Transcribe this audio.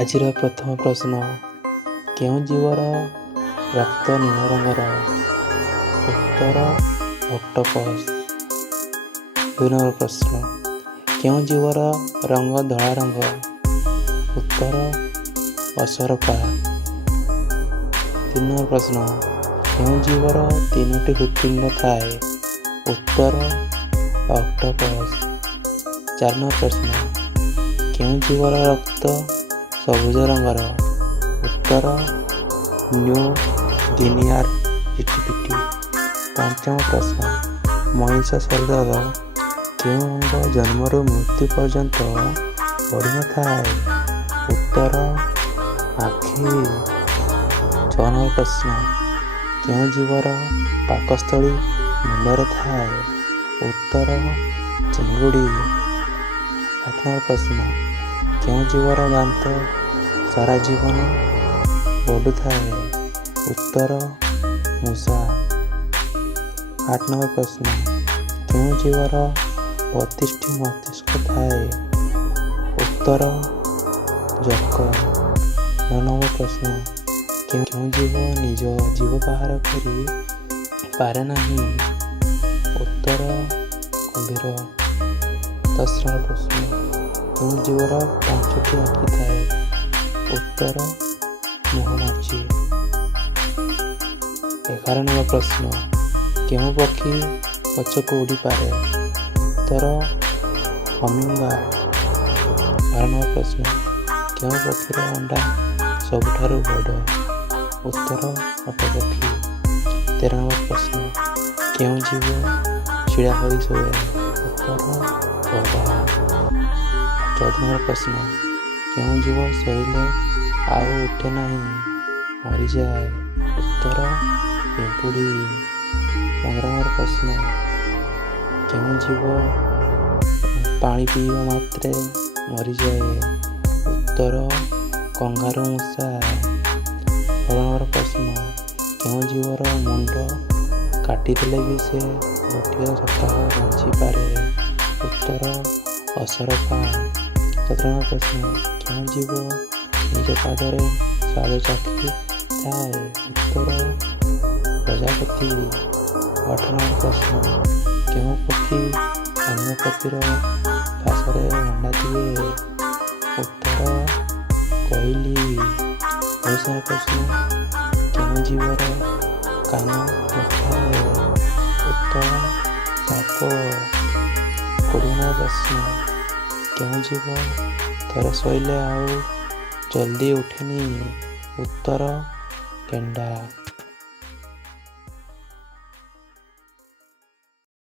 ଆଜିର ପ୍ରଥମ ପ୍ରଶ୍ନ, କେଉଁ ଜୀବର ରକ୍ତ ନୀଳ ରଙ୍ଗର? ଉତ୍ତର ଅକ୍ଟୋପସ୍। 2 ନମ୍ବର ପ୍ରଶ୍ନ, କେଉଁ ଜୀବର ରଙ୍ଗ ଧଳା ରଙ୍ଗ? ଉତ୍ତର ଅସରପା। 3 ନମ୍ବର ପ୍ରଶ୍ନ, କେଉଁ ଜୀବର 3ଟି ହୃତ୍ପିଣ୍ଡ ଥାଏ? ଉତ୍ତର ଅକ୍ଟୋପସ୍। 4 ନମ୍ବର ପ୍ରଶ୍ନ, କେଉଁ ଜୀବର ରକ୍ତ ସବୁଜ ରଙ୍ଗର? ଉତ୍ତର ନ୍ୟୁଗିନିଆର ଇଟିପିଟି। 5ମ ପ୍ରଶ୍ନ, ମଣିଷ ଶରୀରର କେଉଁ ଅଙ୍ଗ ଜନ୍ମରୁ ମୃତ୍ୟୁ ପର୍ଯ୍ୟନ୍ତ ବଢ଼ିନଥାଏ? ଉତ୍ତର ଆଖି। 6 ନମ୍ବର ପ୍ରଶ୍ନ, କେଉଁ ଜୀବର ପାକସ୍ଥଳୀ ମୁଣ୍ଡରେ ଥାଏ? ଉତ୍ତର ଚିଙ୍ଗୁଡ଼ି। 7 ନମ୍ବର ପ୍ରଶ୍ନ, କେଉଁ ଜୀବର ଦାନ୍ତ ସାରା ଜୀବନ ବଢ଼ୁଥାଏ? ଉତ୍ତର ମୂଷା। 8 ନମ୍ବର ପ୍ରଶ୍ନ, କେଉଁ ଜୀବର 32ଟି ମସ୍ତିଷ୍କ ଥାଏ? ଉତ୍ତର ଜୋକ। 9 ନମ୍ବର ପ୍ରଶ୍ନ, କେଉଁ ଜୀବ ନିଜ ଜୀବ ବାହାର କରି ପାରେ ନାହିଁ? ଉତ୍ତର କୁମ୍ଭୀର। 10 ନମ୍ବର ପ୍ରଶ୍ନ, କେଉଁ ଜୀବର 5ଟି ଆଖି ଥାଏ? ଉତ୍ତର ମହୁମାଛି। 11 ନମ୍ବର ପ୍ରଶ୍ନ, କେଉଁ ପକ୍ଷୀ ଗଛକୁ ଉଡ଼ିପାରେ? ଉତ୍ତର ହମିଙ୍ଗବାର୍ଡ। 12 ନମ୍ବର ପ୍ରଶ୍ନ, କେଉଁ ପକ୍ଷୀର ଅଣ୍ଡା ସବୁଠାରୁ ବଡ଼? ଉତ୍ତର ଓଟ ପକ୍ଷୀ। 13 ନମ୍ବର ପ୍ରଶ୍ନ, କେଉଁ ଜୀବ ଛିଡ଼ା ହୋଇ ଶୋଏ? ଉତ୍ତର ଗଧ। 14 ନମ୍ବର ପ୍ରଶ୍ନ, କେଉଁ ଜୀବ ଶୋଇଲେ ଆଉ ଉଠେ ନାହିଁ, ମରିଯାଏ? ଉତ୍ତର ପିମ୍ପୁଡ଼ି। 15 ନମ୍ବର ପ୍ରଶ୍ନ, କେଉଁ ଜୀବ ପାଣି ପିଇବା ମାତ୍ରେ ମରିଯାଏ? ଉତ୍ତର କଙ୍ଗାରୁ ମୂଷା। 16 ନମ୍ବର ପ୍ରଶ୍ନ, କେଉଁ ଜୀବର ମୁଣ୍ଡ କାଟିଦେଲେ ବି ସେ ଗୋଟିଏ ସପ୍ତାହ ବଞ୍ଚିପାରେ? ଉତ୍ତର ଅସରପା। 17 ନମ୍ବର ପ୍ରଶ୍ନ, କେଉଁ ଜୀବ ନିଜ ପାଦରେ ସ୍ୱାଦ ଚାଖିଥାଏ? ଉତ୍ତର ପ୍ରଜାପତି। 18 ନମ୍ବର ପ୍ରଶ୍ନ, କେଉଁ ପକ୍ଷୀ ଅନ୍ୟ ପକ୍ଷୀର ଫାଶରେ ଅଣ୍ଡା ଦିଏ? ଉତ୍ତର କୋଇଲି। 19 ନମ୍ବର ପ୍ରଶ୍ନ, କେଉଁ ଜୀବର କାନ ନଥାଏ? ଉତ୍ତର ସାପ। 20 ନମ୍ବର ପ୍ରଶ୍ନ, କେଉଁ ଜୀବ ଥରେ ଶୋଇଲେ ଆଉ ଜଲ୍ଦି ଉଠେନି? ଉତ୍ତର ଗେଣ୍ଡା।